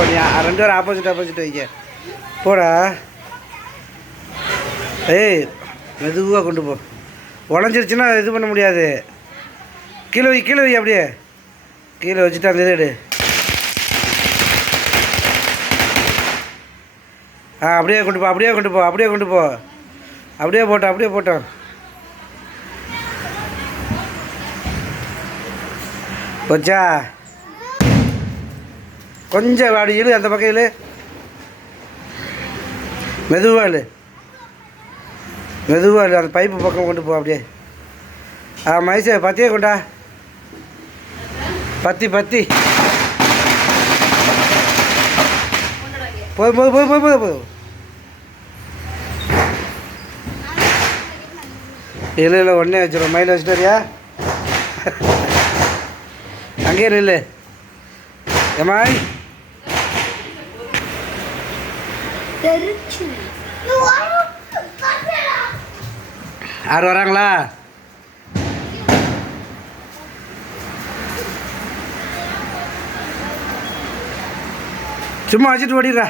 போனியா 2 பேரும் ஆப்போசிட் வைக்க போடா. ஏய் மெதுவாக கொண்டு போ. உடஞ்சிருச்சுன்னா இது பண்ண முடியாது. கீழே வை அப்படியே கீழே வச்சுட்டு அந்த இது அப்படியே கொண்டு போ அப்படியே போட்டோம். போச்சா? கொஞ்சம் அப்படி இழு, அந்த பக்கம் இழு, மெதுவாக இழு, அந்த பைப்பு பக்கம் கொண்டு போ அப்படியே. மைசே பத்தியே கொண்டா, பத்தி போதும். இல்லை ஒன்றே வச்சிடும். மயில் வச்சுட்டு வரியா? அங்கேயே நில்லு. ஏமாய் யார் வராங்களா? சும்மா வச்சுட்டு ஓடிடுறா.